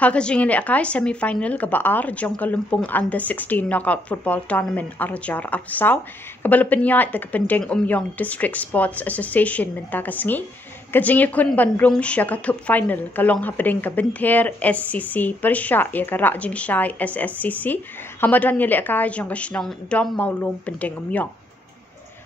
Hakajingili akai semi-final kabaar jong kalumpung under 16 knockout football tournament arajar apsau kabalapenyat the kapendeng umyong district sports association mentakasngi kajingikun bandrung syakatup final kalong hapadeng kabenther SCC Pyrshah ya ka Rahjingshai SSCC hamadan yali akai jong kashnong dom maulum pendeng umyong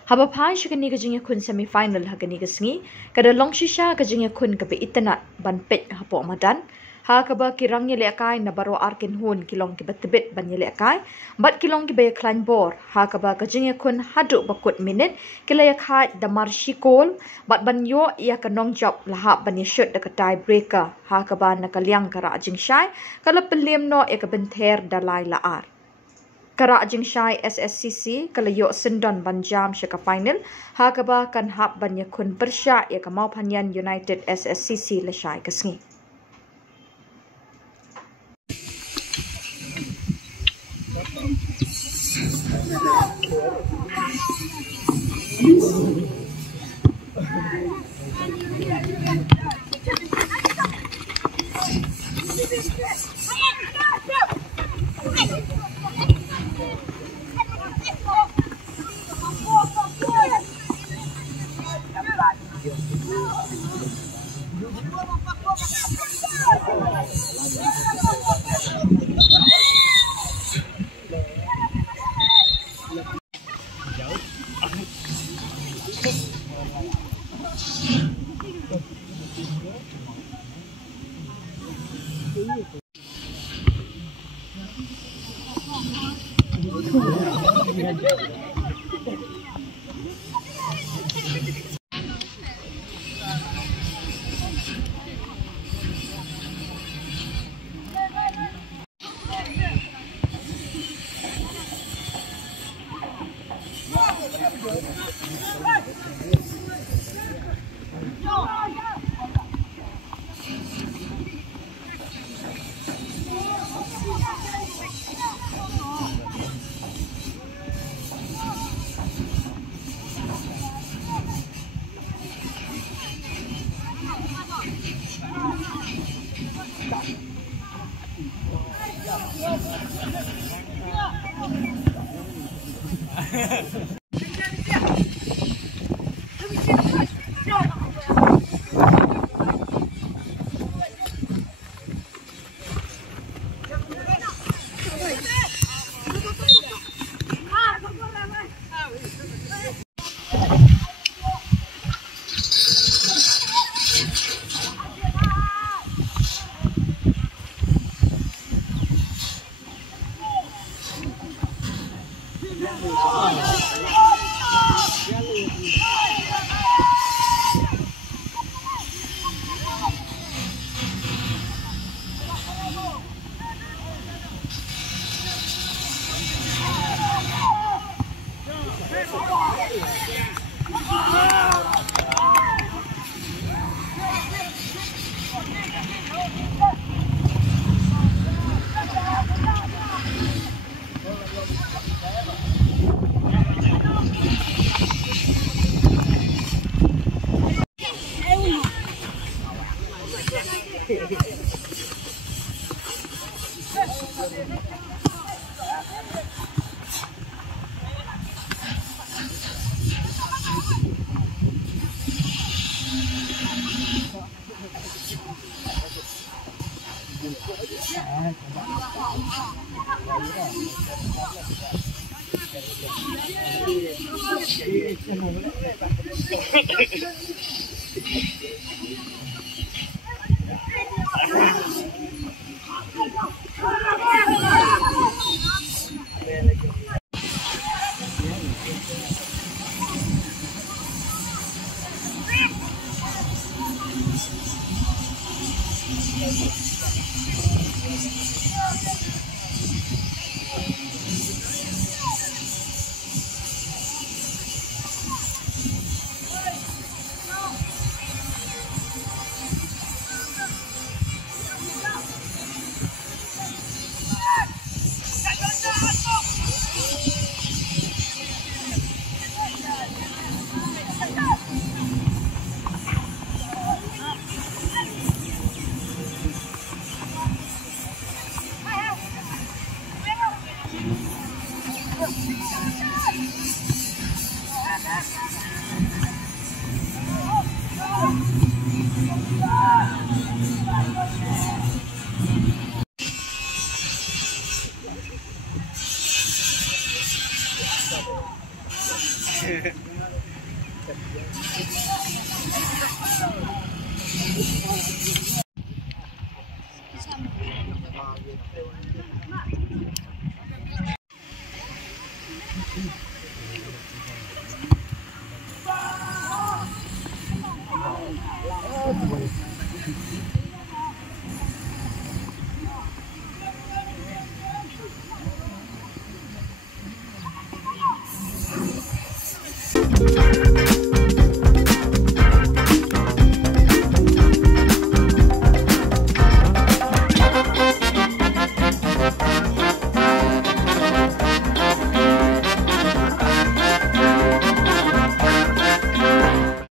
Habapai shakani kajingikun semi-final hagani kasngi kada long shisha kajingikun kabe itanat ban Peit hapo amadan ha kaba kirang yele akai na baro arkin hun kilong ki batbit ban yele akai bat kilong ki bay climb bor ha kaba kajing kun hadu bakut minute kilaya khat damar shikol bat ban yo ya kanong job laha ban yeshut da tie breaker ha kaba nakalyang kara Rahjingshai kala pelim no e kabenther dalai laar kara Rahjingshai SSCC kala yo sendon ban jam shaka final ha kaba kan hap ban yakun Pyrshah ya ka Mawphanaiñ United SSCC lashai kasngi